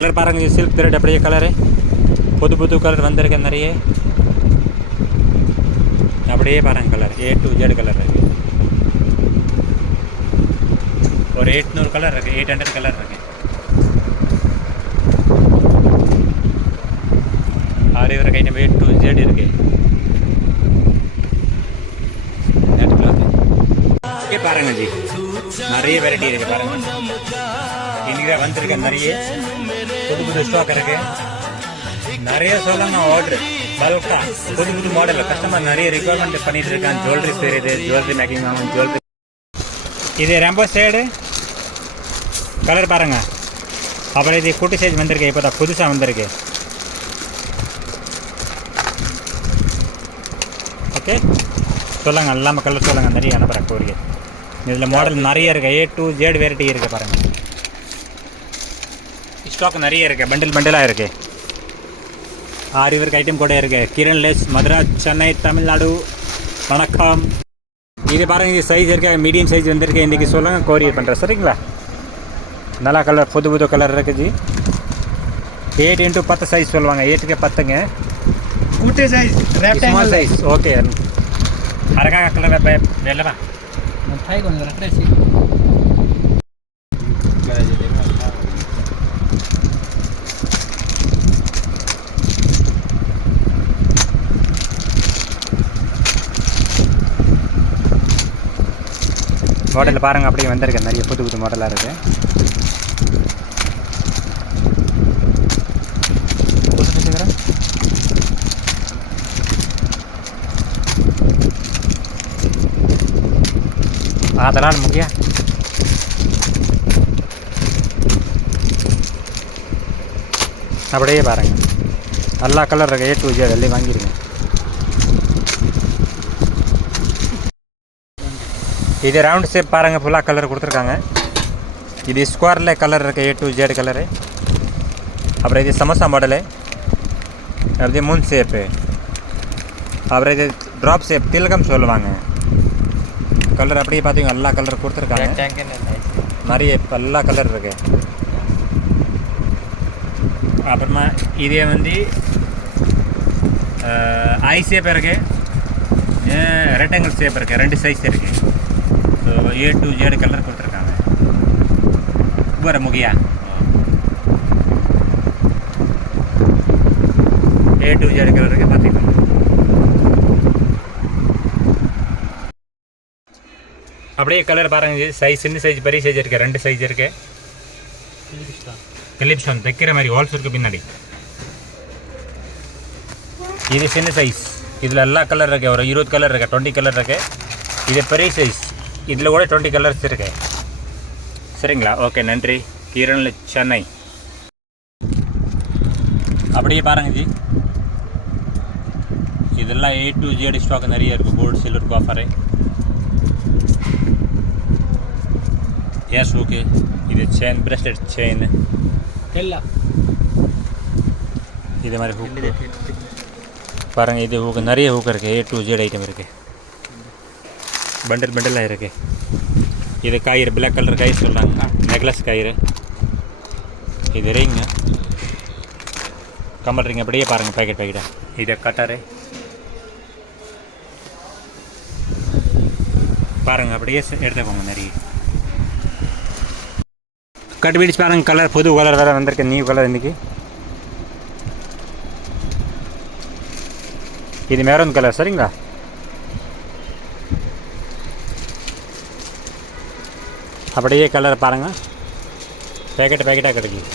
Colour பாருங்க, silk thread அப்படியே colour புது புது கலர் வந்திருக்கு நிறைய. அப்படியே பாருங்க colour A to Z colour இருக்கு. ஒரு 800 கலர் இருக்கு, 800 கலர் இருக்கு. ஆரி ஒர்க் ஐட்டம் A to Z இருக்கு. நெட் கிளாத் ஓகே பாருங்க ஜி, நிறைய வெரைட்டி இருக்கு பாருங்க. இன்னைக்கு வந்திருக்க நிறைய புது புது ஸ்டாக் இருக்கு. நிறைய சொல்லணும் ஆர்டர் பல்கா புது புது மாடல் கஸ்டமர் நிறைய ரிக்வயர்மெண்ட் பண்ணிட்டு இருக்காங்க. ஜுவல்லரி செய்யுது, ஜுவல்லரி மேக்கிங் ஆகும். ஜுவல்லரி இது ரெம்போ சைடு கலர் பாருங்க. அப்புறம் இது குட்டி சைஸ் வந்திருக்கு, இப்போ தான் புதுசாக வந்திருக்கு. ஓகே சொல்லுங்க, எல்லாமே கலர் சொல்லுங்க. நிறைய அனுப்புகிறேன் கோரிக்கை. இதில் மாடல் நிறைய இருக்குது, A to Z வெரைட்டி இருக்குது பாருங்கள். ஸ்டாக் நிறைய இருக்குது, பண்டில் பண்டிலாக இருக்குது. ஆரி ஒர்க் ஐட்டம் கூட இருக்குது. கிரண் லெஸ், மதுரா, சென்னை, தமிழ்நாடு. வணக்கம். இது பாருங்கள், இது சைஸ் இருக்குது, மீடியம் சைஸ் வந்திருக்கு. இன்றைக்கி சொல்லுங்கள், கொரியர் பண்ணுறேன் சரிங்களா. நல்லா கலர் புது புது கலர் இருக்குது ஜி. 8 into 10 சைஸ் சொல்லுவாங்க. 8க்கு 10ங்க ಊಟೆ ಸೈಜ್ ಸ್ಮಾಲ್ ಸೈಜ್ ಓಕೆ. ಹರಗ ಕಲರ್ ಎಲ್ಲವಾ ಫೈವ್ ಒಂದು ರಟ್ರೇಸಿ மாடல் பாருங்கள், அப்படியே வந்திருக்கு. நிறைய புது புது மாடலாக இருக்குது. அதெல்லாம் முக்கியம். அப்படியே பாருங்கள், எல்லா கலர் இருக்குது. A to Z எல்லாம் வாங்கிடுங்க. இது ரவுண்ட் ஷேப் பாருங்கள், ஃபுல்லாக கலர் கொடுத்துருக்காங்க. இது ஸ்கொயரில் கலர் இருக்குது, A to Z கலரு. அப்புறம் இது சமோசா மாடலு, அப்படியே மூன் ஷேப்பு. அப்புறம் இது ட்ராப் ஷேப் திலகம் சொல்லுவாங்க. கலர் அப்படியே பார்த்தீங்க, எல்லா கலர் கொடுத்துருக்காங்க. நிறைய எல்லா கலர் இருக்குது. அப்புறமா இதே வந்து ஐ ஷேப் இருக்குது, ரெக்டாங்கிள் ஷேப் இருக்குது. 2 சைஸ் இருக்குது. So A to Z colour கொடுத்துருக்காங்க. வர Mukhia A to Z colour இருக்குது பார்த்தீங்கன்னா. அப்படியே கலர் பாருங்க, சைஸ் சின்ன சைஸ் பெரிய சைஸ் இருக்குது. 2 சைஸ் இருக்குது. கிளிப்ஸ்டான் தைக்கிற மாதிரி ஹோல்ஸ் இருக்குது பின்னாடி. இது சின்ன சைஸ். இதில் எல்லா கலர் இருக்குது. ஒரு 20 கலர் இருக்குது, 20 கலர் இருக்குது. இது பெரிய சைஸ், இதில் கூட 20 கலர்ஸ் இருக்கு சரிங்களா. ஓகே நன்றி. கிரண் சென்னை. அப்படியே பாருங்க ஜி, இதெல்லாம் A to Z ஸ்டாக் நிறைய இருக்குது. Gold silver copper. Yes okay. இது செயின், பிரஸ்லெட் செயின் எல்லாம் இது மாதிரி ஹூக் பாருங்கள். இது ஹூக்கு நிறைய ஹூக் இருக்குது. A to Z ஐட்டம் இருக்குது. பண்டில் பண்டிலாக இருக்குது. இது கயிறு, பிளாக் கலர் கயிறு சொல்கிறாங்க, நெக்லஸ் கயிறு. இது ரிங்கு, கமல் ரிங். அப்படியே பாருங்கள் பேக்கெட் பேக்கெட்டாக. இது கட்டரு பாருங்கள், அப்படியே எடுத்துக்கோங்க. நிறைய கட் பீட்ஸ் பாருங்கள். கலர் புது கலர் வேறு வந்திருக்கு, நியூ கலர் இன்றைக்கி. இது மெரூன் கலர் சரிங்களா. அப்படியே கலர் பாருங்கள், பேக்கெட்டாக கிடைக்கும்.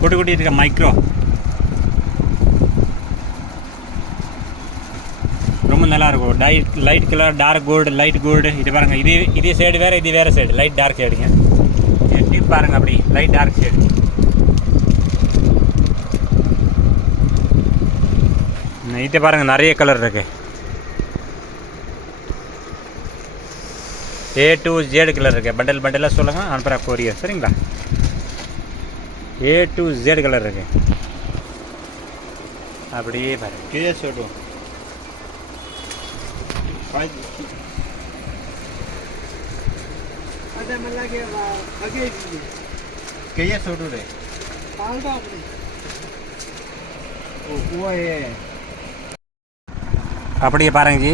குட்டி குட்டி இருக்க மைக்ரோ ரொம்ப நல்லாயிருக்கும். Light colour, dark gold, light gold. இது பாருங்கள், இதே சைடு வேறு, இது வேறு சைடு. லைட் டார்க் ஷேடுங்க. டிப் பாருங்கள், அப்படி லைட் டார்க் ஷேடு. இது பாருங்கள், நிறைய கலர் இருக்குது. A to Z கலர் இருக்குது. பண்டல் பண்டலாக சொல்லுங்கள், அனுப்புகிறேன் கொரியர் சரிங்களா. A to Z கலர் இருக்குது. அப்படியே பாருங்கள். கிளியர் சொல்லுவோம். कैसे छोटू रे वो है அப்படியே பாருங்க ஜி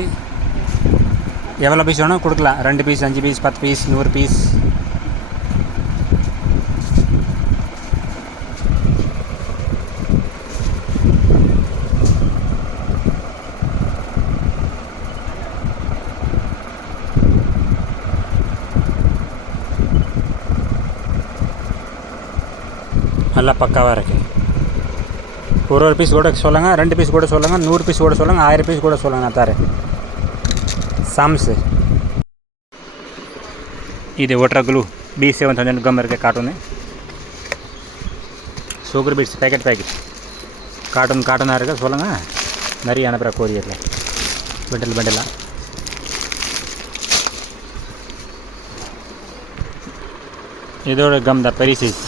எவ்வளோ பீஸ் வேணும் கொடுக்கலாம் 2 பீஸ் 5 பீஸ் 10 பீஸ் 100 பீஸ் நல்லா பக்காவாக இருக்குது ஒரு பீஸ் கூட சொல்லுங்கள் 2 பீஸ் கூட சொல்லுங்கள் 100 பீஸ் கூட சொல்லுங்கள் 1000 பீஸ் கூட சொல்லுங்கள் நான் தரேன் சாம்ஸு இது வாட்டர் க்ளூ B7000 கம் இருக்குது கார்ட்டூனு சுகர் பீட்ஸ் பேக்கெட் கார்ட்டூனாக இருக்குது சொல்லுங்கள் நிறைய அனுப்புகிற கோரியரில் பண்டலாக இதோட கம் தான் பெரிய சைஸ்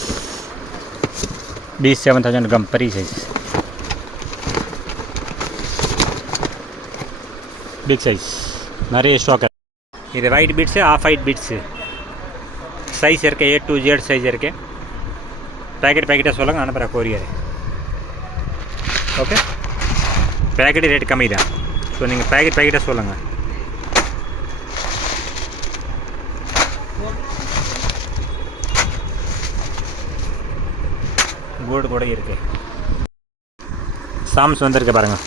B7000 கம் பெரிய சைஸ் பிக் சைஸ் நிறைய ஸ்டாக் இது white beads off white beads size இருக்குது A to Z சைஸ் இருக்குது பேக்கெட்டாக சொல்லுங்கள் அனுப்புகிற கோரியர் ஓகே பேக்கெட் ரேட் கம்மி தான் ஸோ நீங்கள் பேக்கெட்டாக சொல்லுங்கள் கோல்டு கூட இருக்குது சாம்ஸ் வந்திருக்கு பாருங்கள்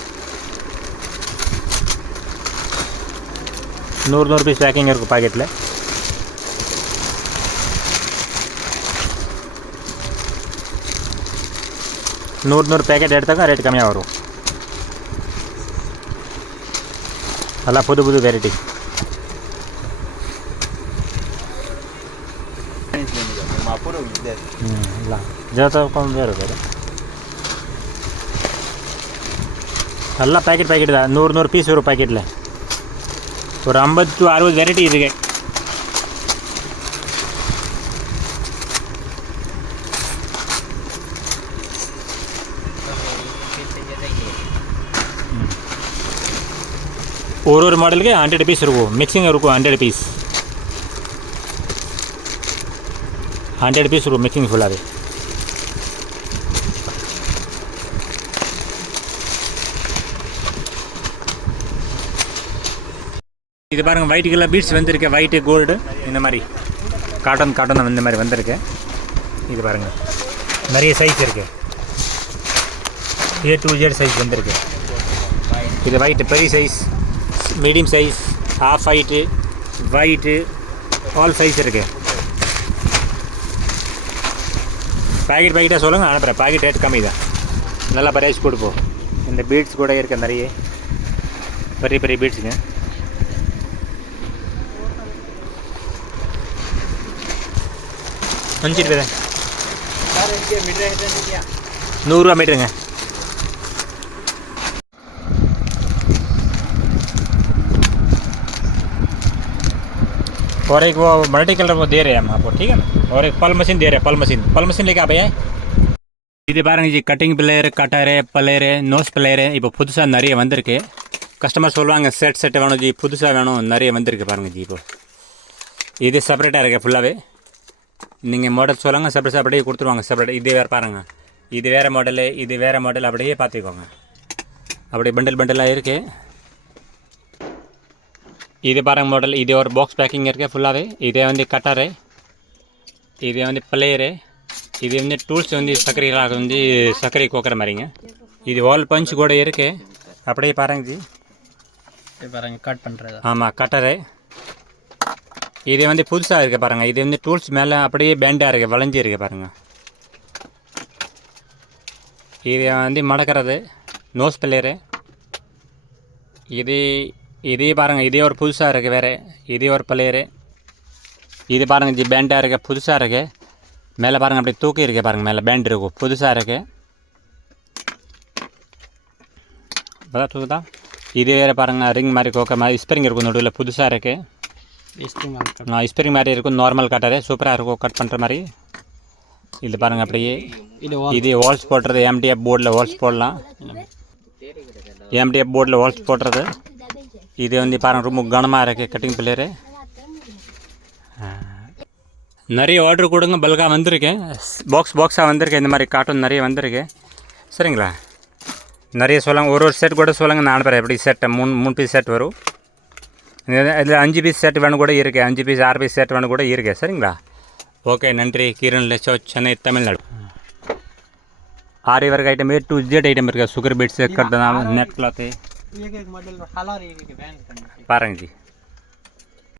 100 பீஸ் பேக்கிங் இருக்கும் பாக்கெட்டில் நூறு பேக்கெட் எடுத்தாக்க ரேட் கம்மியாக வரும் நல்லா புது வெரைட்டி ಇಲ್ಲ ಜೊತೆ ಬೇರೆ ಎಲ್ಲ ಪ್ಯಾಕೆಟ್ ಇದೆ 100 ಪೀಸ್ வரும் ಪ್ಯಾಕೆಟ್ல ஒரு 50 to 60 வெரைட்டி இருக்கு ஒரு மாடலுக்கு 100 பீஸ் இருக்கும் மிக்சிங் இருக்கும் 100 பீஸ் 100 பீஸ் இருக்கும் மிக்சிங் ஃபுல்லாகவே இது பாருங்கள் ஒயிட் கலர் பீட்ஸ் வந்திருக்கு ஒயிட்டு கோல்டு இந்த மாதிரி காட்டன் இந்த மாதிரி வந்திருக்கு இது பாருங்கள் நிறைய சைஸ் இருக்குது A to Z சைஸ் வந்திருக்கு இது ஒயிட்டு பெரிய size medium size of white all size இருக்குது பேக்கெட்டாக சொல்லுங்கள் அனுப்புகிறேன் பேக்கெட் ரேட் கம்மி தான் நல்லா ப்ரைஸ் கொடுப்போம் இந்த பீட்ஸ் கூட இருக்க நிறைய பெரிய பீட்ஸுங்க ₹5 100 மீட்டருங்க और एक वो मल्टी कलर वो दे रहे हैं हम आपको ठीक है ना और एक पल मशीन दे रहे हैं पल मशीन लेके आप भैया இது பாருங்க ji cutting plier cutter plier nose plier இப்போ புதுசாக நிறைய வந்திருக்கு கஸ்டமர் சொல்லுவாங்க செட் வேணும் ஜி புதுசாக வேணும் நிறைய வந்திருக்கு பாருங்கள் ஜி இப்போ இது செப்பரேட்டாக இருக்குது ஃபுல்லாகவே நீங்கள் மாடல் சொல்லுங்கள் செப்பரேட் அப்படியே கொடுத்துருவாங்க செப்பரேட் இது வேறு பாருங்கள் இது வேறு மாடல் அப்படியே பார்த்துக்கோங்க அப்படியே பண்டலாக இருக்குது இது பாருங்கள் மாடல் இது ஒரு பாக்ஸ் பேக்கிங் இருக்குது ஃபுல்லாகவே இதே வந்து கட்டரு இதே வந்து பிளேயரு இது வந்து டூல்ஸ் வந்து சர்க்கரை கோக்கிற மாதிரிங்க இது வால் பஞ்ச் கூட இருக்குது அப்படியே பாருங்க ஜி பாருங்கள் கட் பண்ணுறது ஆமாம் கட்டரு இது வந்து புதுசாக இருக்குது பாருங்கள் இது வந்து டூல்ஸ் மேலே அப்படியே பேண்டாக இருக்குது வளைஞ்சி இருக்குது பாருங்கள் இது வந்து மடக்கிறது நோஸ் பிளேயரு இதே பாருங்கள் இதே ஒரு புதுசாக இருக்குது வேறு இதே ஒரு பிளேயரு இது பாருங்கள் ஜி பேண்டாக இருக்குது புதுசாக இருக்குது மேலே பாருங்கள் அப்படி தூக்கி இருக்குது பாருங்கள் மேலே பேண்ட் இருக்கும் புதுசாக இருக்குது இப்போதான் தூக்குதா இது வேறு பாருங்கள் ரிங் மாதிரி கோக்க மாதிரி ஸ்ப்ரிங் இருக்கும் நடுவில் புதுசாக இருக்குது ஸ்ப்ரிங் மாதிரி இருக்கும் நார்மல் கட்டரு சூப்பராக இருக்கும் கட் பண்ணுற மாதிரி இது பாருங்கள் அப்படியே இது வால்ஸ் போடுறது MDF போர்டில் வால்ஸ் போடலாம் MDF போர்டில் வால்ஸ் போடுறது இது வந்து பாருங்கள் ரொம்ப கனமாக இருக்குது கட்டிங் பிளேயரு நிறைய ஆர்டர் கொடுங்க, பல்காக வந்திருக்கேன், பாக்ஸாக வந்திருக்கேன், இந்த மாதிரி கார்ட்டூன் நிறைய வந்திருக்கு. சரிங்களா? நிறைய சொல்லுங்க, ஒரு செட் கூட சொல்லுங்கள், நான் அனுப்புகிறேன். எப்படி செட் மூணு பீஸ் செட் வரும். இதில் 5 பீஸ் செட் வேணும் கூட இருக்குது, 5 பீஸ் 6 பீஸ் செட் வேணும் கூட இருக்குது. சரிங்களா? ஓகே, நன்றி. கிரண் லெச்சோ, சென்னை, தமிழ்நாடு. आरी वर्ग item A to Z item sugar beet से कर देना नेट क्लॉथ है एक मॉडल में हालार एक वैन पारंग जी.